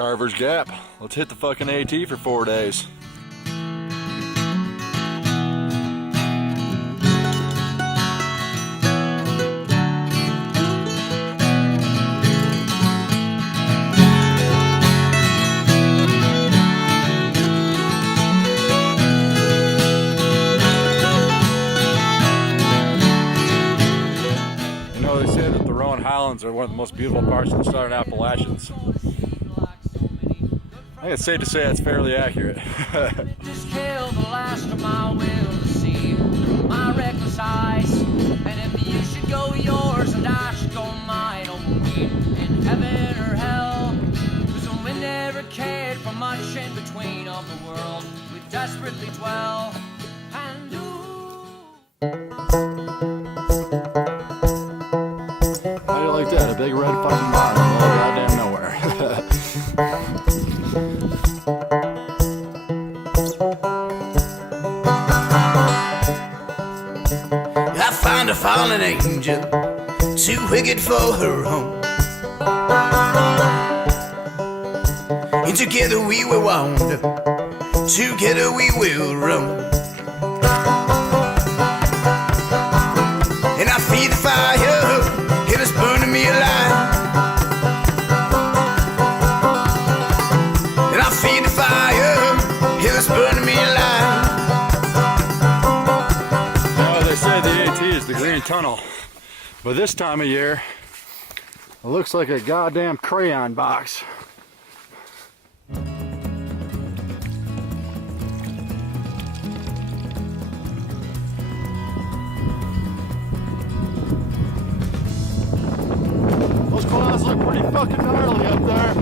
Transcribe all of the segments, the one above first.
Carver's Gap. Let's hit the fucking AT for 4 days. You know, they say that the Roan Highlands are one of the most beautiful parts of the Southern Appalachians. I think it's safe to say that's fairly accurate. Just kill the last of my will to see my reckless eyes. And if you should go yours and I should go mine, oh, we'll meet in heaven or hell. Cause we never cared for much in between of the world we desperately dwell. And How do you like that? A big red fucking bottom in the middle of goddamn nowhere. I found a fallen angel, too wicked for her home. And together we will wander, together we will roam. And I feel the fire, it is burning me alive. And I feel the fire, it is burning me alive. They say the AT is the green tunnel, but this time of year it looks like a goddamn crayon box. Those clouds look pretty fucking gnarly up there.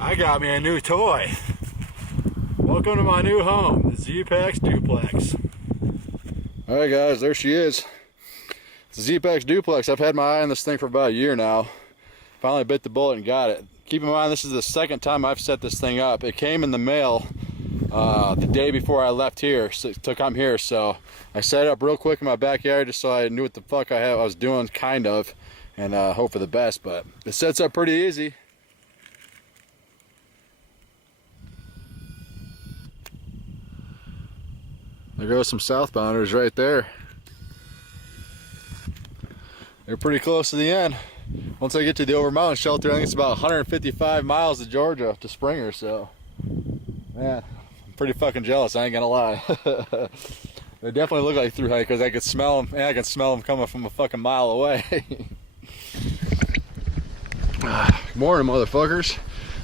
I got me a new toy. Welcome to my new home, the Z-Pax Duplex. Alright guys, there she is. It's the Z-Pax Duplex. I've had my eye on this thing for about a year now. Finally bit the bullet and got it. Keep in mind, this is the second time I've set this thing up. It came in the mail the day before I left here to come here, so I set it up real quick in my backyard just so I knew what the fuck I was doing, kind of, and hope for the best, but it sets up pretty easy. There goes some southbounders right there. They're pretty close to the end. Once I get to the Over Mountain shelter, I think it's about 155 miles to Georgia to Springer, so man, I'm pretty fucking jealous, I ain't gonna lie. They definitely look like through hikers. I could smell them, and I can smell them coming from a fucking mile away. Morning, motherfuckers.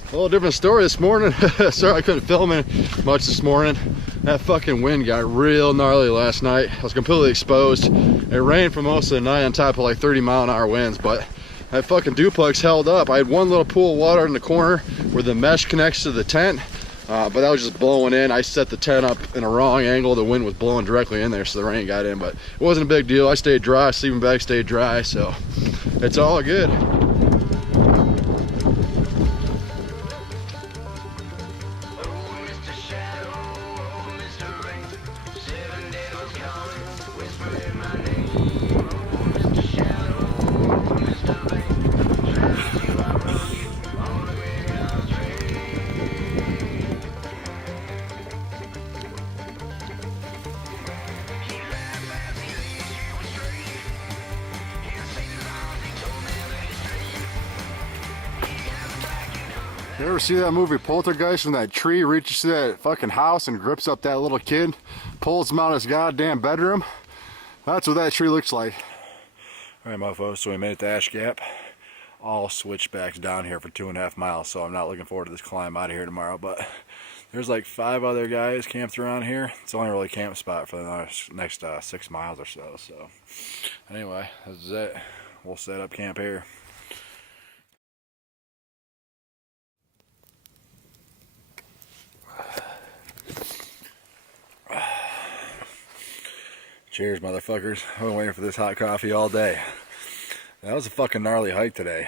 A little different story this morning. Sorry I couldn't film it much this morning. That fucking wind got real gnarly last night. I was completely exposed. It rained for most of the night on top of like 30-mile-an-hour winds, but that fucking duplex held up. I had one little pool of water in the corner where the mesh connects to the tent, but that was just blowing in. I set the tent up in a wrong angle. The wind was blowing directly in there, so the rain got in, but it wasn't a big deal. I stayed dry, sleeping bag stayed dry, so it's all good. You ever see that movie Poltergeist when that tree reaches to that fucking house and grips up that little kid, pulls him out of his goddamn bedroom? That's what that tree looks like. Alright mofos, so we made it to Ash Gap. All switchbacks down here for 2.5 miles, so I'm not looking forward to this climb out of here tomorrow, but there's like 5 other guys camped around here. It's the only really camp spot for the next 6 miles or so. So anyway, that's it. We'll set up camp here. Cheers, motherfuckers. I've been waiting for this hot coffee all day. That was a fucking gnarly hike today.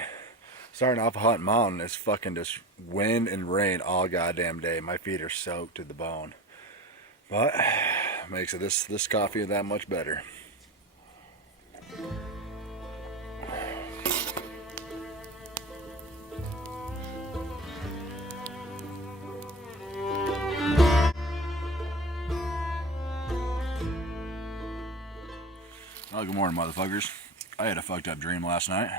Starting off a hot mountain, it's fucking just wind and rain all goddamn day. My feet are soaked to the bone. But makes it this coffee that much better. Oh, good morning, motherfuckers. I had a fucked up dream last night.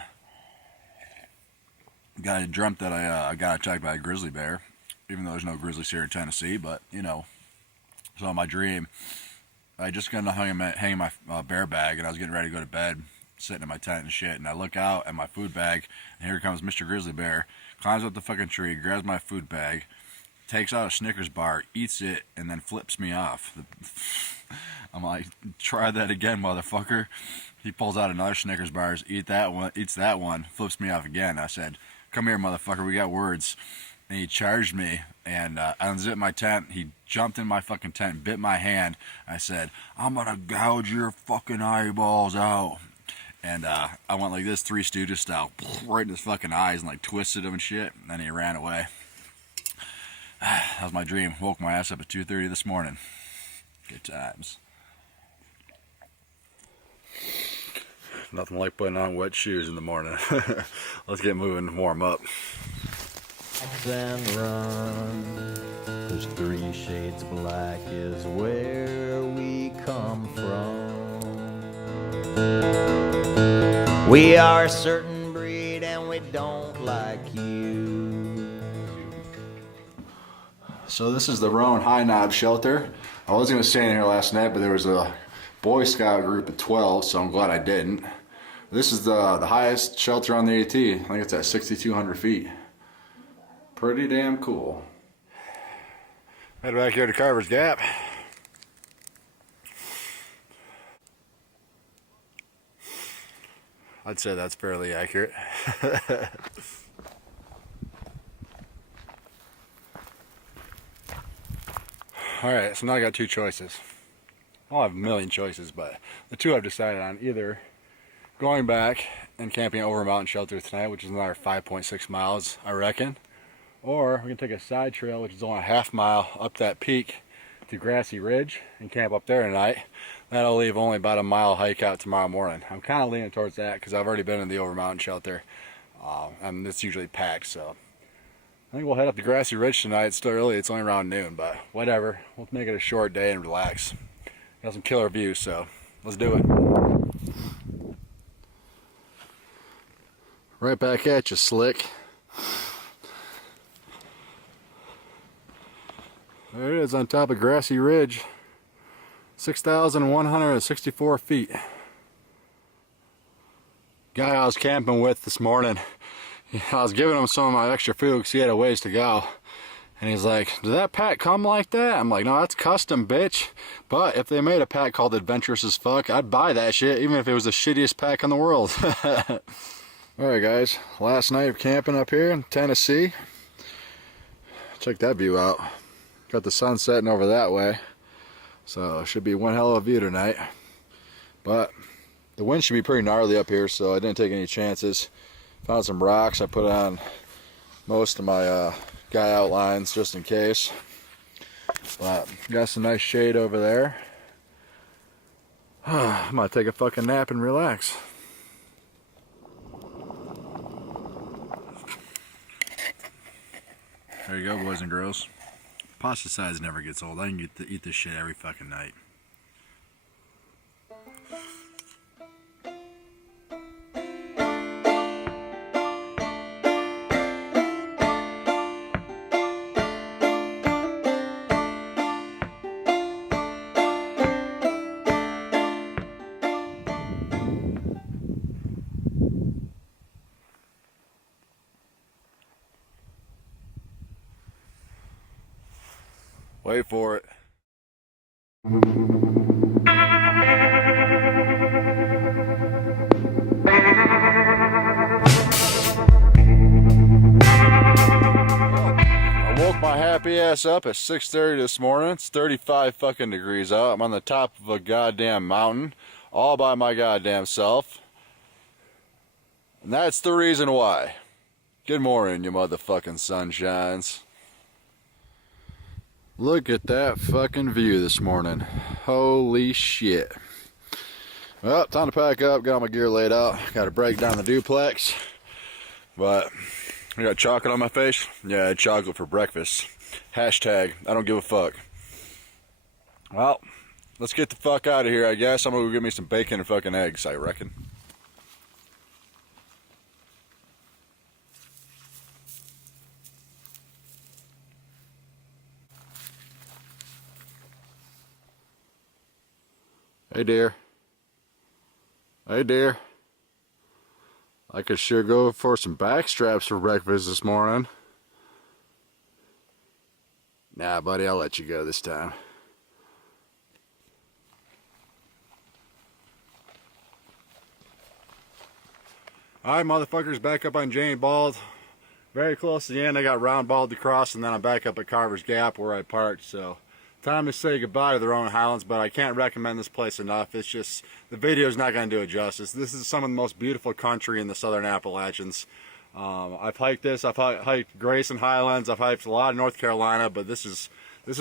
I dreamt that I got attacked by a grizzly bear, even though there's no grizzlies here in Tennessee, but, you know. So in my dream, I just got hanging my bear bag, and I was getting ready to go to bed, sitting in my tent and shit, and I look out at my food bag, and here comes Mr. Grizzly Bear, climbs up the fucking tree, grabs my food bag, takes out a Snickers bar, eats it, and then flips me off. I'm like, try that again, motherfucker. He pulls out another Snickers bar, eats that one, flips me off again. I said, come here, motherfucker, we got words. And he charged me, and I unzipped my tent. He jumped in my fucking tent, bit my hand. I said, I'm gonna gouge your fucking eyeballs out. And I went like this, Three Stooges style, right in his fucking eyes, and like twisted him and shit. And then he ran away. That was my dream. Woke my ass up at 2:30 this morning. Good times. Nothing like putting on wet shoes in the morning. Let's get moving and warm up. And run, 'cause 3 shades black is where we come from. We are a certain breed and we don't like you. So this is the Roan Highlands shelter. I was going to stay in here last night, but there was a Boy Scout group of 12, so I'm glad I didn't. This is the highest shelter on the AT. I think it's at 6,200 feet. Pretty damn cool. Head back here to Carver's Gap. I'd say that's fairly accurate. Alright, so now I got 2 choices. I'll have a million choices, but the 2 I've decided on: either going back and camping over a mountain shelter tonight, which is another 5.6 miles, I reckon. Or we can take a side trail, which is only a half mile up that peak to Grassy Ridge and camp up there tonight. That'll leave only about a mile hike out tomorrow morning. I'm kind of leaning towards that because I've already been in the over mountain shelter, and it's usually packed. So I think we'll head up to Grassy Ridge tonight. It's still early, it's only around noon, but whatever. We'll make it a short day and relax. Got some killer views, so let's do it. Right back at you, Slick. There it is on top of Grassy Ridge. 6,164 feet. Guy I was camping with this morning, I was giving him some of my extra food because he had a ways to go. And he's like, did that pack come like that? I'm like, no, that's custom, bitch. But if they made a pack called Adventurous as Fuck, I'd buy that shit, even if it was the shittiest pack in the world. Alright guys, last night of camping up here in Tennessee. Check that view out. Got the sun setting over that way. So it should be one hell of a view tonight. But the wind should be pretty gnarly up here, so I didn't take any chances. Found some rocks. I put on most of my guy outlines just in case. But got some nice shade over there. I'm gonna take a fucking nap and relax. There you go, boys and girls. Pasta size never gets old. I can get to eat this shit every fucking night. Wait for it. I woke my happy ass up at 6:30 this morning. It's 35 fucking degrees out. I'm on the top of a goddamn mountain, all by my goddamn self. And that's the reason why. Good morning, you motherfucking sunshines. Look at that fucking view this morning. Holy shit. Well, time to pack up, got all my gear laid out. Got to break down the duplex. But I got chocolate on my face. Yeah, I had chocolate for breakfast. Hashtag, I don't give a fuck. Well, let's get the fuck out of here, I guess. I'm gonna go get me some bacon and fucking eggs, I reckon. Hey dear. Hey dear. I could sure go for some back straps for breakfast this morning. Nah, buddy, I'll let you go this time. Alright, motherfuckers, back up on Jane Bald. Very close to the end. I got round balled to cross, and then I'm back up at Carver's Gap where I parked, so time to say goodbye to the Roan Highlands, but I can't recommend this place enough. It's just, the video is not going to do it justice. This is some of the most beautiful country in the southern Appalachians. I've hiked this. I've hiked Roan Highlands. I've hiked a lot of North Carolina, but this is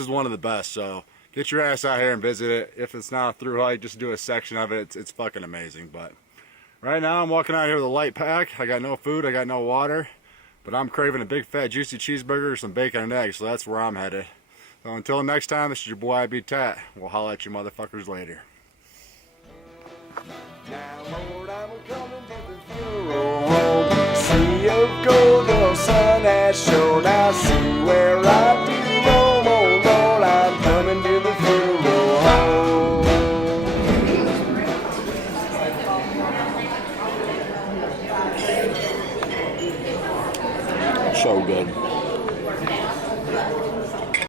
one of the best. So get your ass out here and visit it. If it's not a through hike, just do a section of it. It's fucking amazing. But right now I'm walking out here with a light pack. I got no food. I got no water. But I'm craving a big fat juicy cheeseburger, some bacon and eggs. So that's where I'm headed. So until next time, this is your boy I.B. Tat. We'll holla at you motherfuckers later. Now, Lord, I'm coming to the funeral home. Sea of gold, the sun has shone. I see where